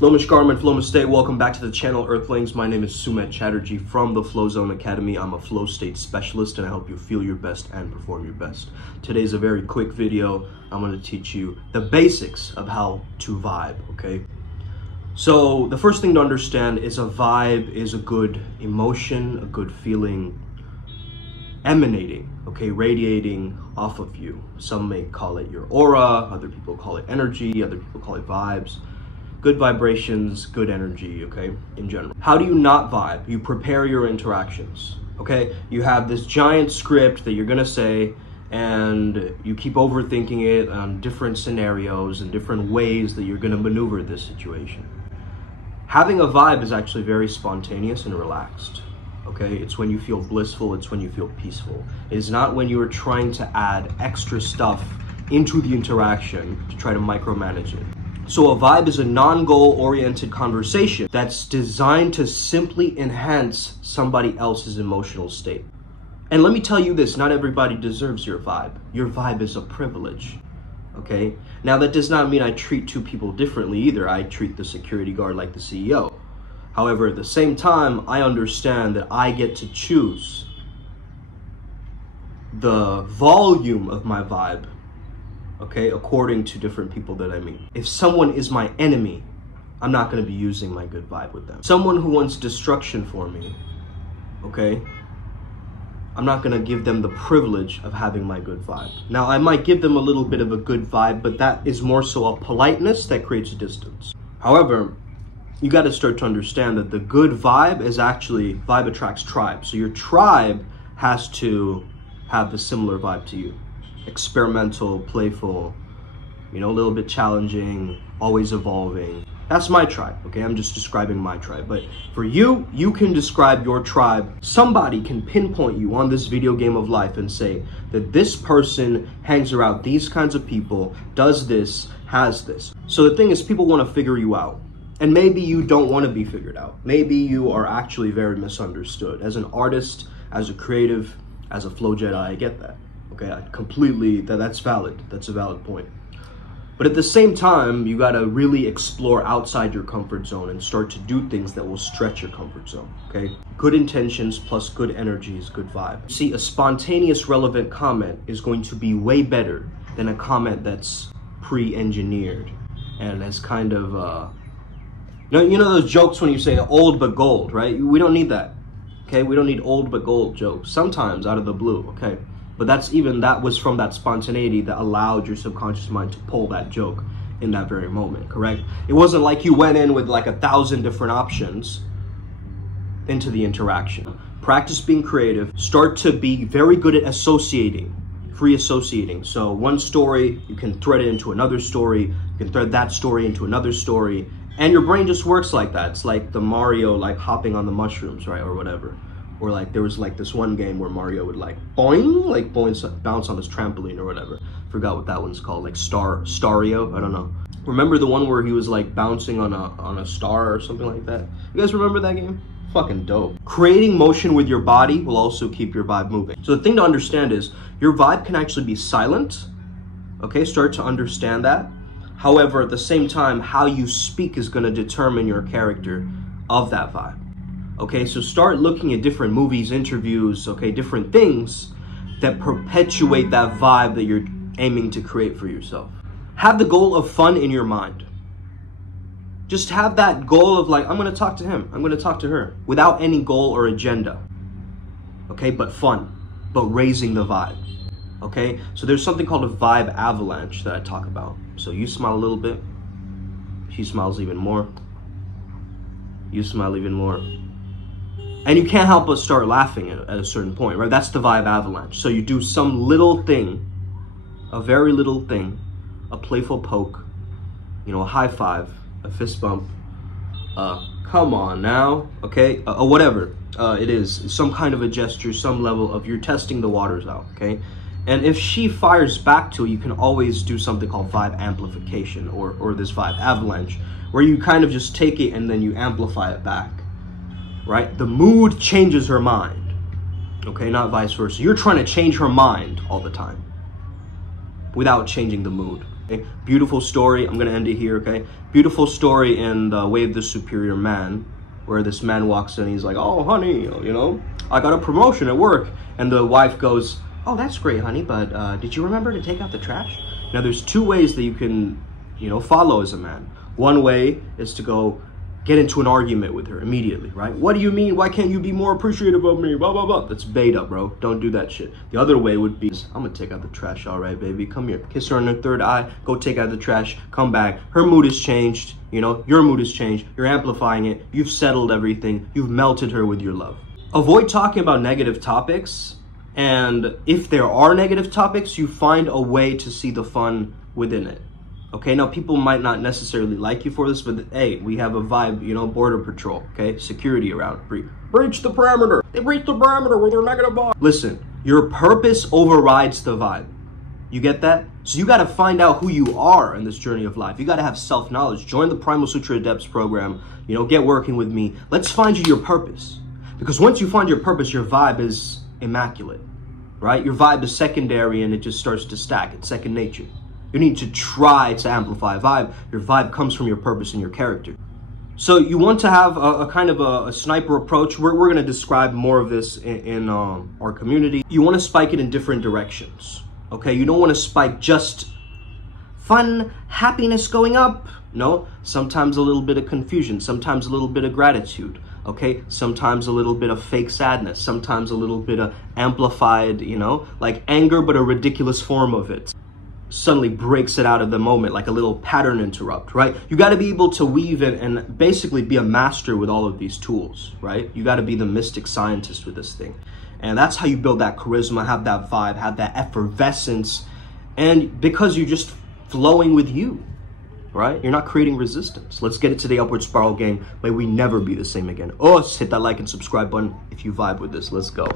Flomish Garment, Flomish State, welcome back to the channel, Earthlings. My name is Sumet Chatterjee from the Flow Zone Academy. I'm a flow state specialist and I help you feel your best and perform your best. Today's a very quick video. I'm going to teach you the basics of how to vibe, okay? So the first thing to understand is a vibe is a good emotion, a good feeling emanating, okay, radiating off of you. Some may call it your aura, other people call it energy, other people call it vibes. Good vibrations, good energy, okay, in general. How do you not vibe? You prepare your interactions, okay? You have this giant script that you're gonna say, and you keep overthinking it on different scenarios and different ways that you're gonna maneuver this situation. Having a vibe is actually very spontaneous and relaxed, okay? It's when you feel blissful, it's when you feel peaceful. It is not when you are trying to add extra stuff into the interaction to try to micromanage it. So a vibe is a non-goal oriented conversation that's designed to simply enhance somebody else's emotional state. And let me tell you this, not everybody deserves your vibe. Your vibe is a privilege, okay? Now that does not mean I treat two people differently either. I treat the security guard like the CEO. However, at the same time, I understand that I get to choose the volume of my vibe, okay, according to different people that I meet. If someone is my enemy, I'm not going to be using my good vibe with them. Someone who wants destruction for me, okay, I'm not going to give them the privilege of having my good vibe. Now, I might give them a little bit of a good vibe, but that is more so a politeness that creates a distance. However, you got to start to understand that the good vibe is actually, vibe attracts tribe. So your tribe has to have the similar vibe to you. Experimental, playful, you know, a little bit challenging, always evolving. That's my tribe, okay? I'm just describing my tribe. But for you, you can describe your tribe. Somebody can pinpoint you on this video game of life and say that this person hangs around these kinds of people, does this, has this. So the thing is, people want to figure you out. And maybe you don't want to be figured out. Maybe you are actually very misunderstood. As an artist, as a creative, as a flow Jedi, I get that. Okay, I completely, that's valid. That's a valid point. But at the same time, you gotta really explore outside your comfort zone and start to do things that will stretch your comfort zone, okay? Good intentions plus good energy is good vibe. See, a spontaneous relevant comment is going to be way better than a comment that's pre-engineered and has kind of, you know those jokes when you say old but gold, right? We don't need that, okay? We don't need old but gold jokes, sometimes out of the blue, okay? But that was from that spontaneity that allowed your subconscious mind to pull that joke in that very moment, correct? It wasn't like you went in with like 1,000 different options into the interaction. Practice being creative. Start to be very good at associating, free associating. So one story, you can thread it into another story, you can thread that story into another story, and your brain just works like that. It's like the Mario like hopping on the mushrooms, right, or whatever. Or like there was like this one game where Mario would like boing, bounce on this trampoline or whatever. Forgot what that one's called, like Stario, I don't know. Remember the one where he was like bouncing on a star or something like that? You guys remember that game? Fucking dope. Creating motion with your body will also keep your vibe moving. So the thing to understand is your vibe can actually be silent, okay? Start to understand that. However, at the same time, how you speak is gonna determine your character of that vibe. Okay, so start looking at different movies, interviews, okay, different things that perpetuate that vibe that you're aiming to create for yourself. Have the goal of fun in your mind. Just have that goal of like, I'm gonna talk to him, I'm gonna talk to her, without any goal or agenda. Okay, but fun, but raising the vibe. Okay, so there's something called a vibe avalanche that I talk about. So you smile a little bit, she smiles even more, you smile even more. And you can't help but start laughing at a certain point, right? That's the vibe avalanche. So you do some little thing, a very little thing, a playful poke, you know, a high five, a fist bump, come on now, okay? Whatever it is, some kind of a gesture, some level of you're testing the waters out, okay? And if she fires back to it, you can always do something called vibe amplification or this vibe avalanche, where you kind of just take it and then you amplify it back. Right? The mood changes her mind, okay? Not vice versa. You're trying to change her mind all the time without changing the mood. Okay? Beautiful story. I'm gonna end it here, okay? Beautiful story in The Way of the Superior Man, where this man walks in, he's like, oh, honey, you know, I got a promotion at work. And the wife goes, oh, that's great, honey, but did you remember to take out the trash? Now, there's two ways that you can, you know, follow as a man. One way is to go get into an argument with her immediately, right? What do you mean? Why can't you be more appreciative of me? Blah, blah, blah. That's beta, bro. Don't do that shit. The other way would be, I'm gonna take out the trash, all right, baby. Come here. Kiss her on the third eye. Go take out the trash. Come back. Her mood has changed. You know, your mood has changed. You're amplifying it. You've settled everything. You've melted her with your love. Avoid talking about negative topics. And if there are negative topics, you find a way to see the fun within it. Okay, now people might not necessarily like you for this, but hey, we have a vibe, you know, border patrol, okay? Security around. Breach the parameter. They breach the parameter with their negative vibe. Listen, your purpose overrides the vibe. You get that? So you got to find out who you are in this journey of life. You got to have self-knowledge. Join the Primal Sutra Adepts program. You know, get working with me. Let's find you your purpose. Because once you find your purpose, your vibe is immaculate, right? Your vibe is secondary and it just starts to stack. It's second nature. You need to try to amplify a vibe. Your vibe comes from your purpose and your character. So you want to have a kind of a sniper approach. We're going to describe more of this in our community. You want to spike it in different directions. Okay, you don't want to spike just fun, happiness going up. No, sometimes a little bit of confusion, sometimes a little bit of gratitude. Okay, sometimes a little bit of fake sadness, sometimes a little bit of amplified, you know, like anger, but a ridiculous form of it. Suddenly breaks it out of the moment, like a little pattern interrupt, right? You got to be able to weave it and basically be a master with all of these tools, right? You got to be the mystic scientist with this thing. And that's how you build that charisma, have that vibe, have that effervescence. And because you're just flowing with you, right? You're not creating resistance. Let's get it to the upward spiral game. May we never be the same again. Hit that like and subscribe button if you vibe with this. Let's go.